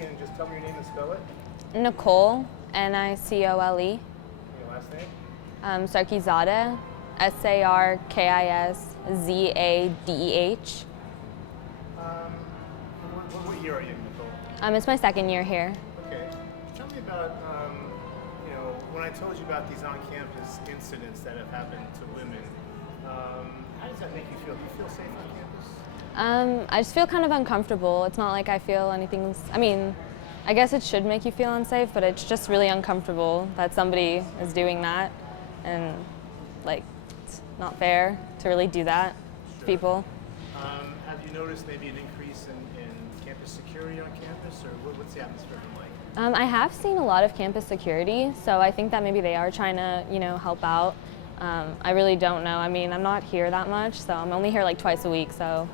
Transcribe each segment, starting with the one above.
And just tell me your name and spell it. Nicole, Nicole. Your last name. Sarkizadeh, Sarkizadeh. What year are you, Nicole? It's my second year here. Okay. Tell me about, when I told you about these on-campus incidents that have happened to women, how does that make you feel? Do you feel safe on campus? I just feel kind of uncomfortable. It's not like I feel anything's, I guess it should make you feel unsafe, but it's just really uncomfortable that somebody is doing that, and it's not fair to really do that to people. Have you noticed maybe an increase in campus security on campus, or what's the atmosphere been like? I have seen a lot of campus security, so I think that maybe they are trying to, help out. I really don't know. I'm not here that much, so I'm only here twice a week, so.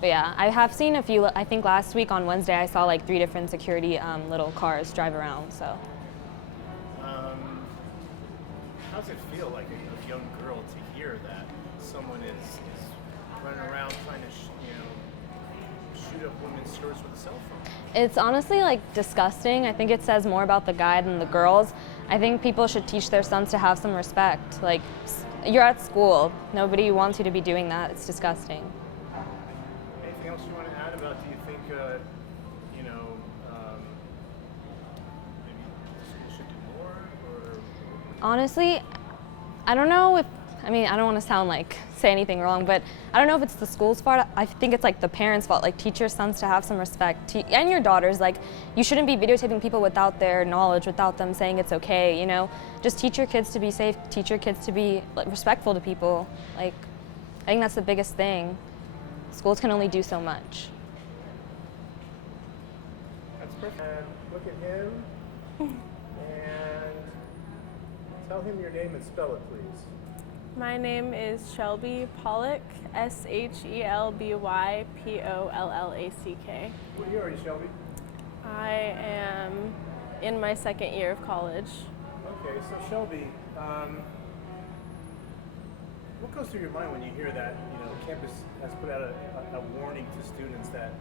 But yeah, I have seen a few. I think last week on Wednesday I saw 3 different security little cars drive around, so. How does it feel like a young girl to hear that someone is running around trying to shoot up women's skirts with a cell phone? It's honestly disgusting. I think it says more about the guy than the girls. I think people should teach their sons to have some respect. You're at school. Nobody wants you to be doing that. It's disgusting. Anything else you want to add about, do you think, maybe the school should do more, or? Honestly, I don't know if, I don't want to sound say anything wrong, but I don't know if it's the school's fault. I think it's the parents' fault. Teach your sons to have some respect, and your daughters. You shouldn't be videotaping people without their knowledge, without them saying it's okay. Just teach your kids to be safe. Teach your kids to be respectful to people. I think that's the biggest thing. Schools can only do so much. That's perfect. And look at him and tell him your name and spell it, please. My name is Shelby Pollock, Shelby Pollack. What year are you, Shelby? I am in my second year of college. Okay, so Shelby, what goes through your mind when you hear that, campus has put out a warning to students that,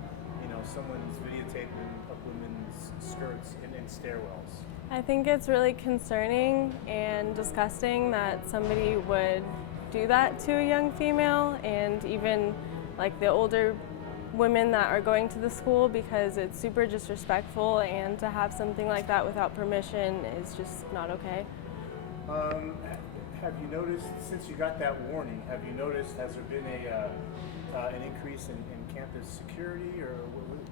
someone's videotaping up women's skirts in stairwells? I think it's really concerning and disgusting that somebody would do that to a young female, and even the older women that are going to the school, because it's super disrespectful, and to have something like that without permission is just not okay. Have you noticed, since you got that warning, has there been an increase in campus security, or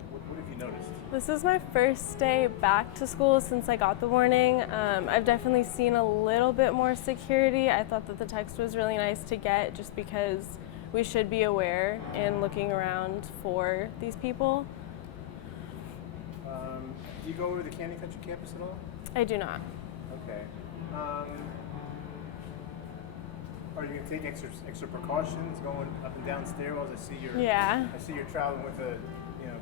what have you noticed? This is my first day back to school since I got the warning. I've definitely seen a little bit more security. I thought that the text was really nice to get, just because we should be aware and looking around for these people. Do you go over to the Canyon Country campus at all? I do not. Okay. Are you going to take extra precautions going up and down stairwells? I see you're traveling with a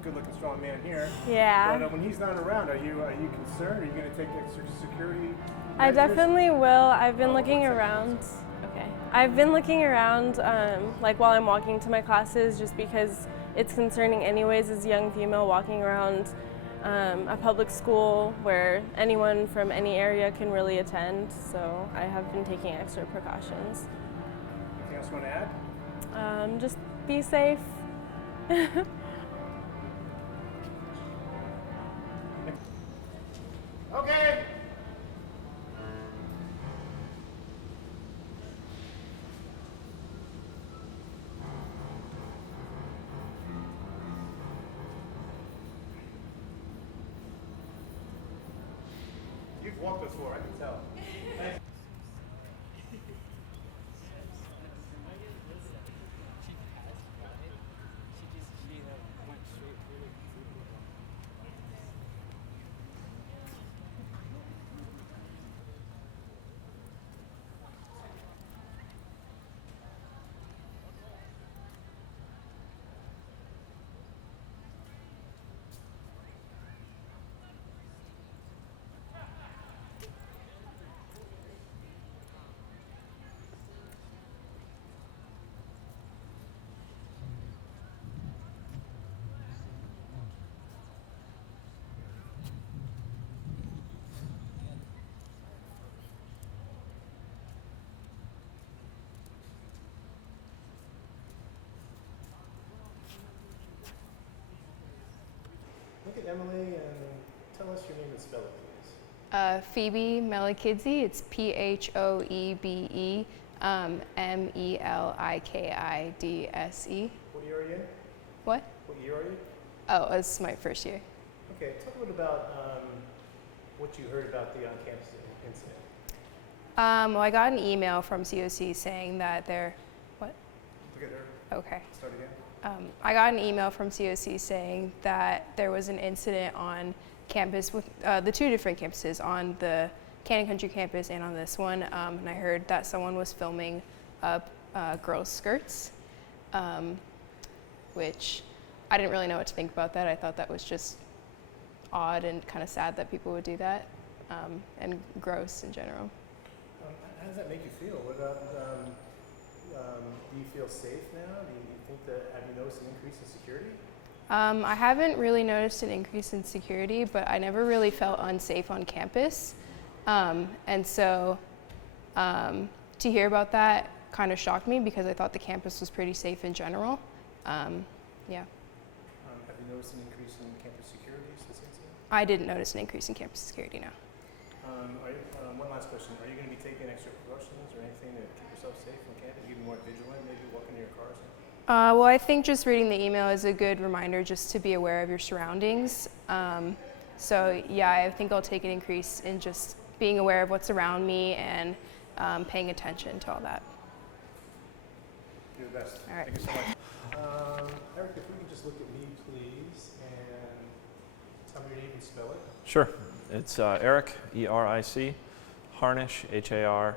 good-looking, strong man here. Yeah. But when he's not around, are you concerned? Are you going to take extra security measures? I definitely will. I've been looking around. Okay. I've been looking around, while I'm walking to my classes, just because it's concerning anyways as a young female walking around a public school where anyone from any area can really attend. So I have been taking extra precautions. Anything else you want to add? Just be safe. Okay. You've walked before, I can tell. Emily, and tell us your name and spell it, please. Phoebe Melikidze, it's Phoebe Melikidse. What year are you in? What? What year are you? Oh, it's my first year. Okay, tell me a little bit about what you heard about the on-campus incident. Well, I got an email from COC saying that what? Look at her. Okay. Start again. I got an email from COC saying that there was an incident on campus with the two different campuses, on the Canyon Country campus and on this one, and I heard that someone was filming up girls' skirts, which I didn't really know what to think about that. I thought that was just odd and kind of sad that people would do that, and gross in general. How does that make you feel? What about, do you feel safe now? Do you think have you noticed an increase in security? I haven't really noticed an increase in security, but I never really felt unsafe on campus. And so to hear about that kind of shocked me because I thought the campus was pretty safe in general. Yeah. Have you noticed an increase in campus security since the incident? I didn't notice an increase in campus security, no. One last question. Are you going to be taking extra precautions or anything to keep yourself safe on campus? Are you more vigilant, maybe walking to your cars? Well, I think just reading the email is a good reminder just to be aware of your surroundings. So yeah, I think I'll take an increase in just being aware of what's around me and paying attention to all that. Do the best. All right. Thank you so much. Eric, if we could just look at me, please, and tell me your name and spell it. Sure. It's Eric, E-R-I-C, Harnish, H-A-R-N-I-S-H.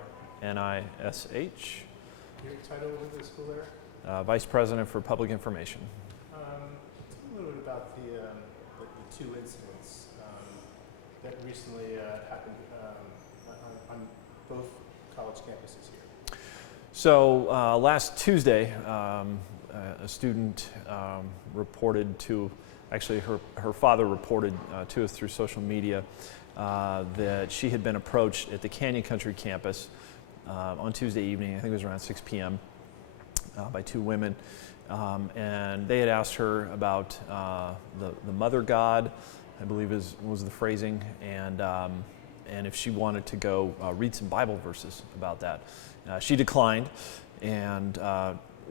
Your title with the school, Eric? Vice President for Public Information. Tell me a little bit about the two incidents that recently happened on both college campuses here. So last Tuesday, a student reported to, actually her father reported to us through social media that she had been approached at the Canyon Country campus on Tuesday evening, I think it was around 6 p.m. By two women, and they had asked her about the mother god, I believe was the phrasing, and if she wanted to go read some Bible verses about that. She declined and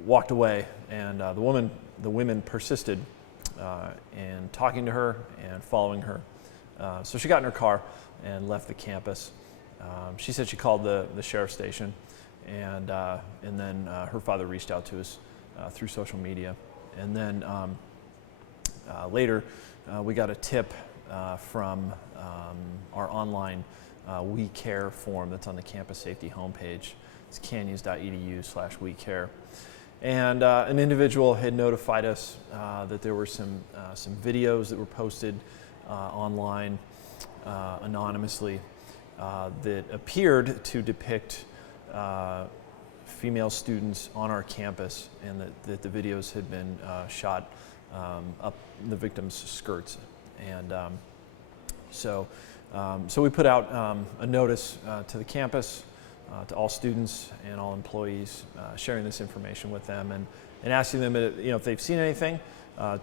walked away, and the women persisted in talking to her and following her. So she got in her car and left the campus. She said she called the sheriff's station. And then her father reached out to us through social media. And then later, we got a tip from our online We Care form that's on the campus safety homepage. It's canyons.edu/We Care. And an individual had notified us that there were some videos that were posted online anonymously that appeared to depict female students on our campus, and that the videos had been shot up the victim's skirts. And so we put out a notice to the campus, to all students and all employees, sharing this information with them and asking them, if they've seen anything,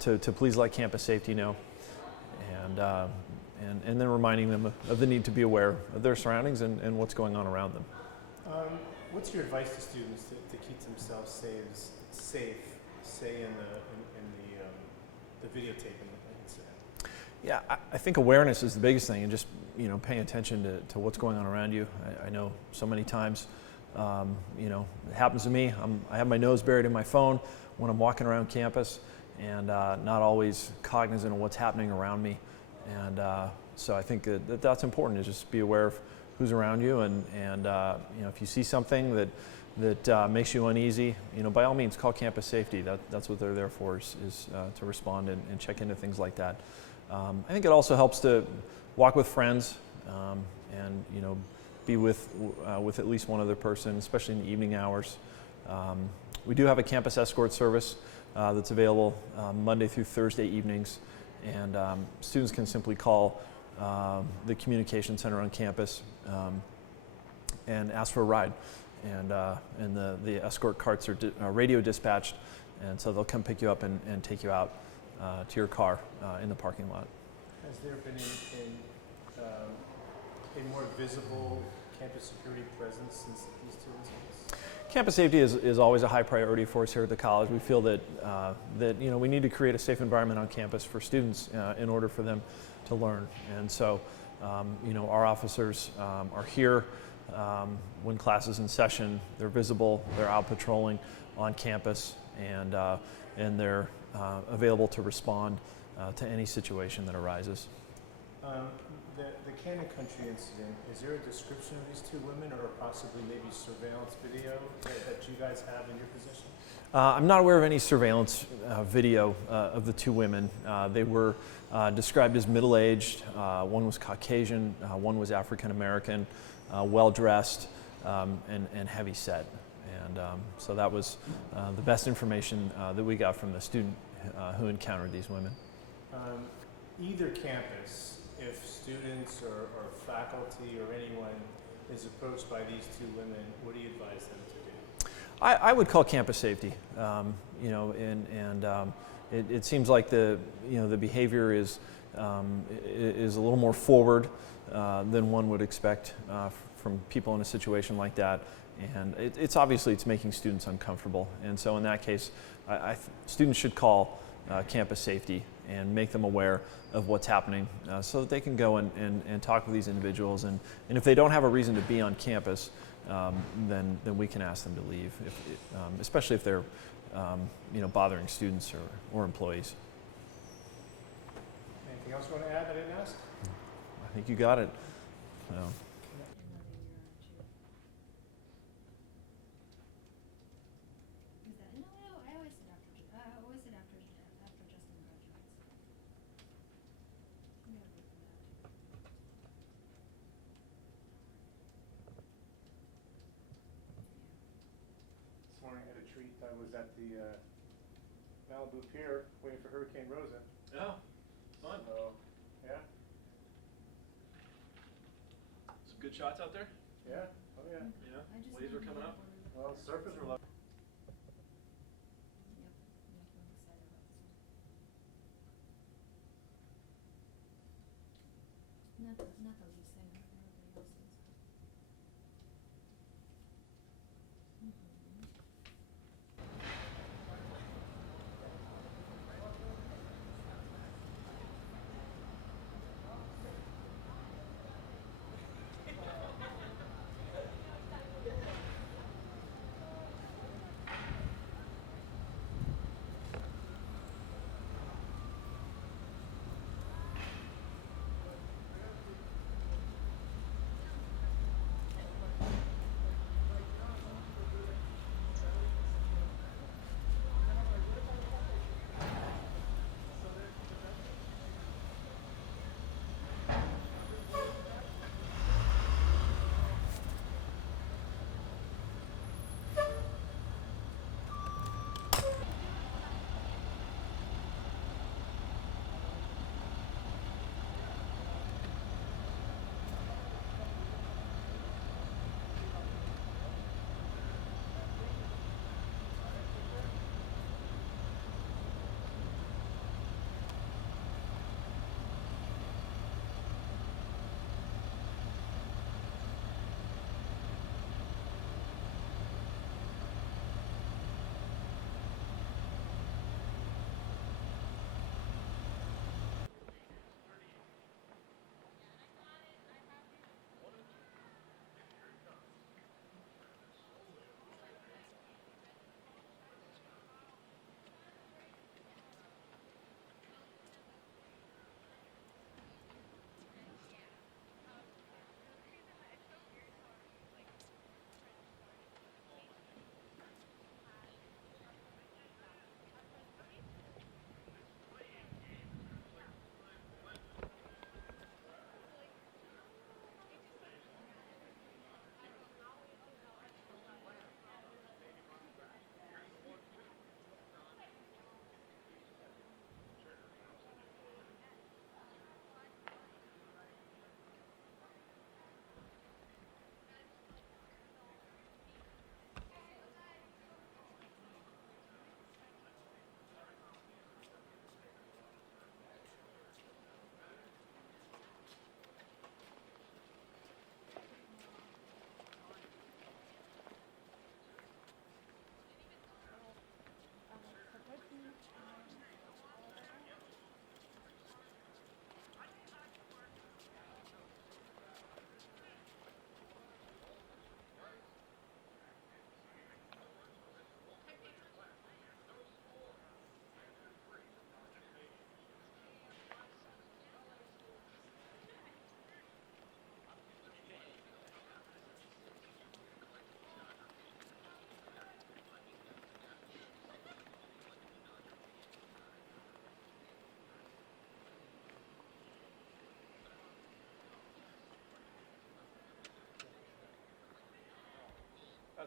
to please let campus safety know, and then reminding them of the need to be aware of their surroundings and what's going on around them. What's your advice to students to keep themselves safe, say in the videotaping incident? Yeah, I think awareness is the biggest thing, and just paying attention to what's going on around you. I know so many times, it happens to me. I have my nose buried in my phone when I'm walking around campus, and not always cognizant of what's happening around me. And so I think that's important, is just be aware of who's around you, and if you see something that makes you uneasy, by all means call campus safety. That's what they're there for, is to respond and check into things like that. I think it also helps to walk with friends, and be with at least one other person, especially in the evening hours. We do have a campus escort service that's available Monday through Thursday evenings, and students can simply call the communication center on campus and ask for a ride, and the escort carts are radio dispatched, and so they'll come pick you up and take you out to your car in the parking lot. has there been a more visible campus security presence since these two incidents? Campus safety is always a high priority for us here at the college. We feel that we need to create a safe environment on campus for students in order for them to learn. And so, our officers are here when class is in session. They're visible. They're out patrolling on campus, and they're available to respond to any situation that arises. The Cannon Country incident, is there a description of these two women or possibly maybe surveillance video that you guys have in your possession? I'm not aware of any surveillance video of the two women. They were described as middle-aged. One was Caucasian, one was African American, well-dressed, and heavy-set. And so that was the best information that we got from the student who encountered these women. Either campus, if students or faculty or anyone is approached by these two women, what do you advise them to do? I would call campus safety. It seems like the behavior is a little more forward than one would expect from people in a situation like that. And it's obviously making students uncomfortable. And so in that case, students should call campus safety and make them aware of what's happening so that they can go and talk with these individuals. And if they don't have a reason to be on campus, then we can ask them to leave, especially if they're bothering students or employees. Anything else you want to add that I didn't ask? I think you got it. So. This morning I had a treat. I was at the Malibu Pier waiting for Hurricane Rosa. Yeah, fun. So, yeah. Some good shots out there? Yeah. Oh, yeah. Yeah. Waves are coming up? Well, surfers are lovely. Not the least thing, everybody else is.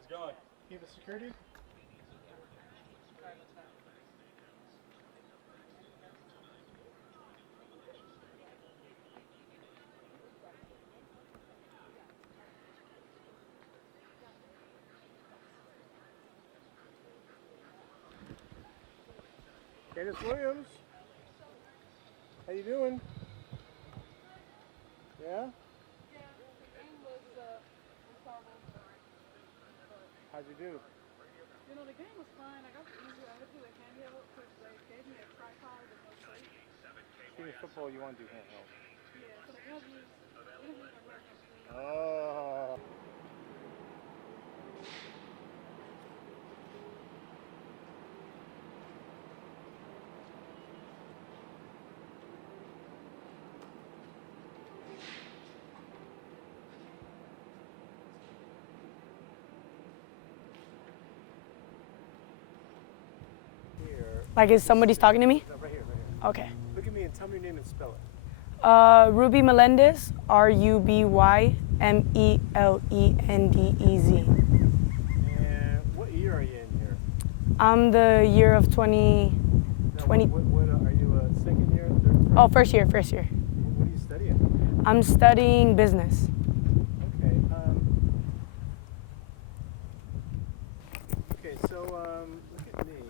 Campus security? Candace Williams, how you doing? Yeah? How'd you do? You know, the game was fine. I got the easy attitude at handheld because they gave me a tripod with no plate. Speaking of football, you want to do handheld? Yeah, so the interviews are very complete. Oh. Here. Like, is somebody's talking to me? No, right here, right here. Okay. Look at me and tell me your name and spell it. Ruby Melendez, RUBYMELENDEZ. And what year are you in here? I'm the year of 2020. Now, what are you a second year, third? Oh, first year. What are you studying? I'm studying business. Okay. Okay. So look at me. And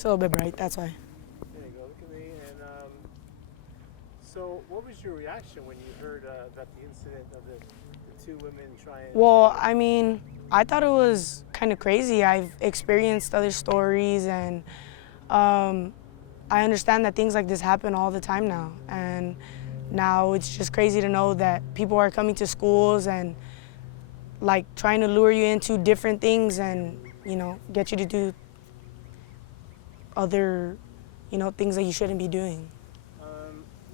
It's a little bit bright, that's why. there you go. Look at me. And so, what was your reaction when you heard about the incident of the two women trying? Well, I mean, I thought it was kind of crazy. I've experienced other stories, and I understand that things like this happen all the time now. And now it's just crazy to know that people are coming to schools and like trying to lure you into different things and, you know, get you to do other, you know, things that you shouldn't be doing.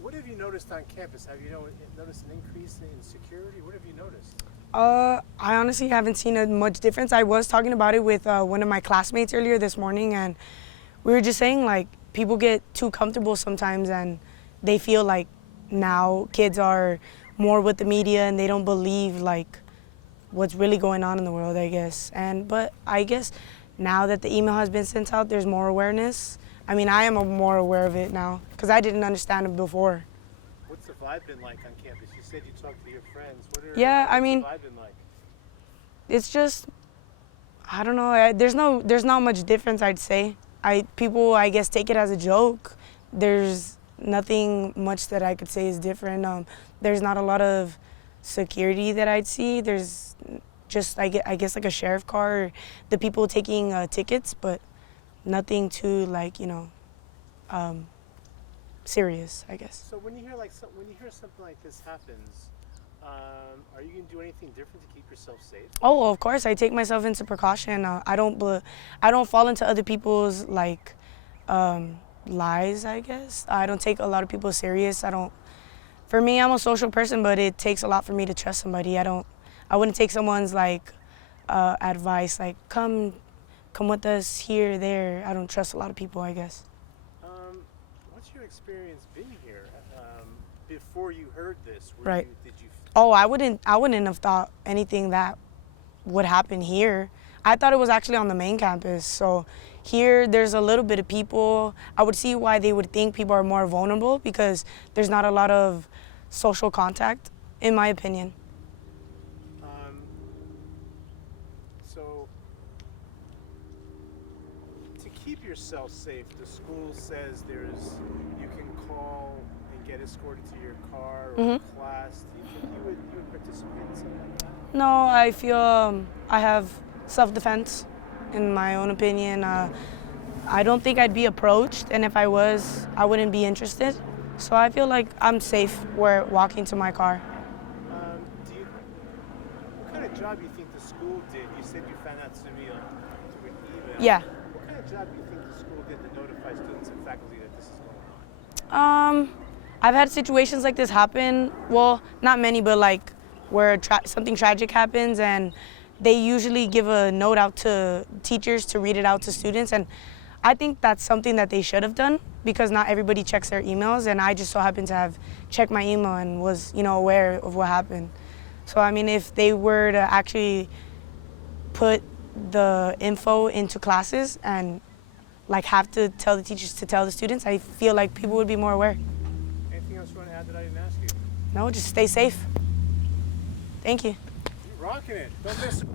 What have you noticed on campus? Have you noticed an increase in security? What have you noticed? I honestly haven't seen a much difference. I was talking about it with one of my classmates earlier this morning, and we were just saying, like, people get too comfortable sometimes, and they feel like now kids are more with the media and they don't believe, like, what's really going on in the world, I guess. But I guess now that the email has been sent out, there's more awareness. I mean, I am more aware of it now because I didn't understand it before. What's the vibe been like on campus? You said you talked to your friends. What's I mean, the vibe been like? It's just, I don't know. There's not much difference, I'd say. People, I guess, take it as a joke. There's nothing much that I could say is different. There's not a lot of security that I'd see. There's just, I guess, like a sheriff car, or the people taking tickets, but nothing too, like, you know, serious, I guess. So when you hear something like this happens, are you gonna do anything different to keep yourself safe? Oh, of course, I take myself into precaution. I don't fall into other people's like lies, I guess. I don't take a lot of people serious. For me, I'm a social person, but it takes a lot for me to trust somebody. I wouldn't take someone's like advice, like come with us here, there. I don't trust a lot of people, I guess. What's your experience been here before you heard this? Right. Oh, I wouldn't have thought anything that would happen here. I thought it was actually on the main campus. So here, there's a little bit of people. I would see why they would think people are more vulnerable because there's not a lot of social contact, in my opinion. So to keep yourself safe, the school says you can call and get escorted to your car or class. Do you think you would participate in something like that? No, I feel I have self-defense, in my own opinion. I don't think I'd be approached, and if I was, I wouldn't be interested. So I feel like I'm safe walking to my car. What kind of job do you think the school did? You said you found out through an email. Yeah. What kind of job do you think the school did to notify students and faculty that this is going on? I've had situations like this happen. Well, not many, but like where something tragic happens, and they usually give a note out to teachers to read it out to students. And I think that's something that they should have done because not everybody checks their emails, and I just so happened to have checked my email and was, you know, aware of what happened. So I mean, if they were to actually put the info into classes and like have to tell the teachers to tell the students, I feel like people would be more aware. Anything else you want to add that I didn't ask you? No, just stay safe. Thank you. You're rocking it. Don't miss it.